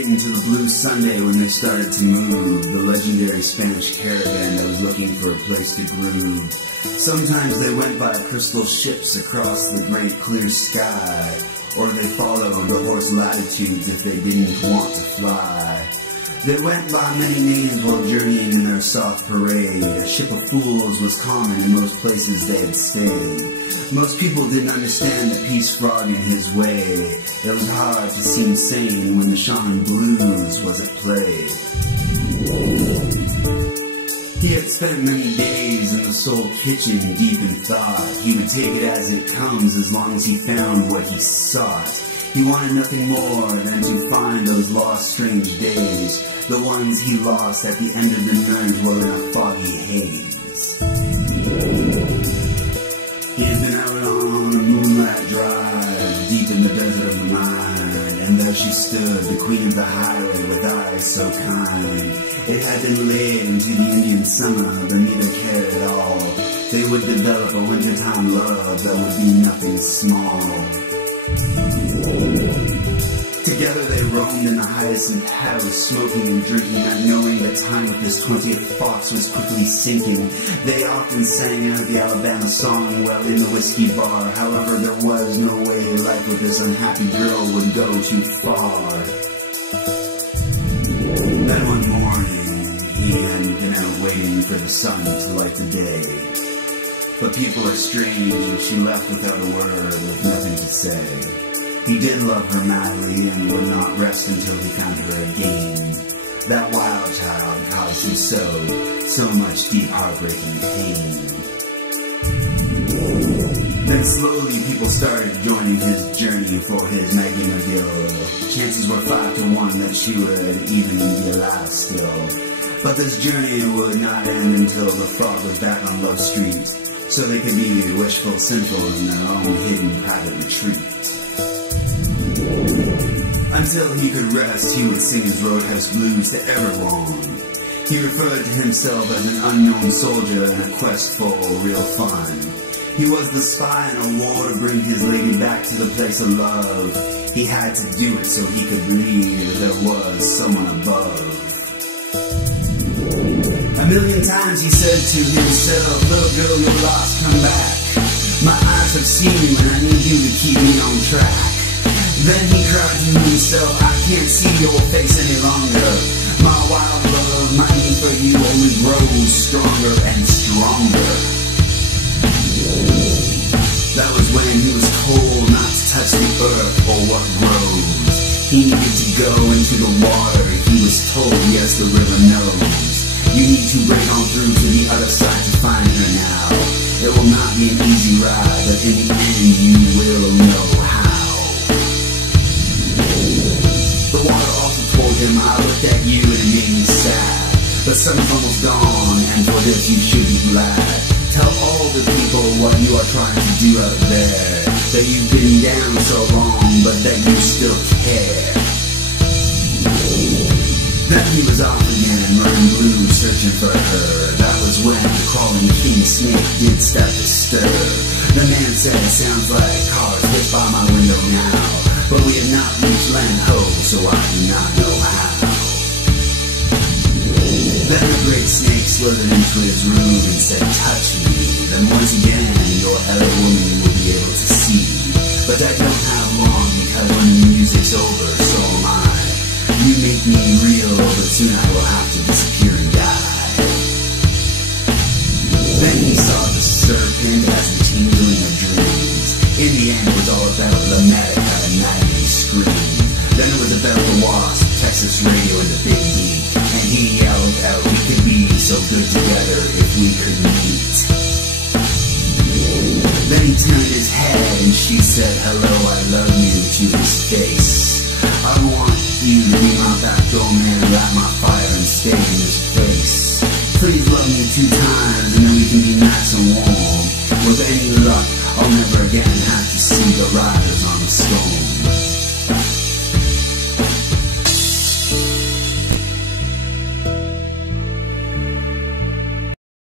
wait until the blue Sunday when they started to move, the legendary Spanish caravan that was looking for a place to groove. Sometimes they went by crystal ships across the great clear sky, or they followed the horse latitudes if they didn't want to fly. They went by many names while journeying in their soft parade. A ship of fools was common in most places they had stayed. Most people didn't understand the peace frog in his way. It was hard to seem sane when the shaman blues was at play. He had spent many days in the soul kitchen deep in thought. He would take it as it comes as long as he found what he sought. He wanted nothing more than to find those lost strange days, the ones he lost at the end of the night while in a foggy haze. He had been out on a moonlight drive, deep in the desert of the mind, and there she stood, the queen of the highway, with eyes so kind. It had been laid into the Indian summer, but neither cared at all. They would develop a wintertime love that would be nothing small. Together they roamed in the hyacinth house, smoking and drinking, not knowing the time of this 20th fox was quickly sinking. They often sang out the Alabama song while in the whiskey bar. However, there was no way life with this unhappy girl would go too far. Then one morning, he had been out waiting for the sun to light the day. But people are strange, and she left without a word, with nothing to say. He did love her madly and would not rest until he found her again. That wild child caused him so much deep heartbreaking pain. Then slowly people started joining his journey for his Maggie McGill. Chances were 5 to 1 that she would even be alive still. But this journey would not end until the frog was back on Love Street, so they could be wishful, sinful in their own hidden private retreat. Until he could rest, he would sing his roadhouse blues to everyone. He referred to himself as an unknown soldier in a quest for real fun. He was the spy in a war to bring his lady back to the place of love. He had to do it so he could believe there was someone above. A million times he said to himself, "Little girl, you're lost, come back. My eyes have seen you and I need you to keep me on track." Then he cried to himself, "I can't see your face any longer. My wild love, my need for you only grows stronger and stronger." That was when he was told not to touch the earth or what grows. He needed to go into the water. He was told, yes, the river knows. You need to break on through to the other side to find her now. It will not be an easy ride, but in the end you will know how. The water also told him, "I looked at you and it made me sad. The sun's almost gone, and for this you should be glad. Tell all the people what you are trying to do out there, that you've been down so long, but that you still care." Then he was off again, running blue, searching for her. That was when the crawling king snake did start to stir. The man said, "Sounds like cars hit by my window now, but we have not reached land ho, so I do not know how." Then the great snake slithered into his room and said, "Touch me." Then once again, your elder woman will be able to see. But I don't have long, because when the music's over, so am I. You make me real, but soon I will have to disappear and die. Then he saw the serpent as the tingling of dreams. In the end, it was all about the Medica and Maggie scream. Then it was about the Wasp, Texas Radio, and the Big Beat. And he yelled out, "We could be so good together if we could meet." Then he turned his head and she said, "Hello, I love you," to his face. "I want you to be my backdoor man, light my fire and stay in this place. Please love me 2 times and then we can be nice and warm. With any luck, I'll never again have to see the riders on the storm."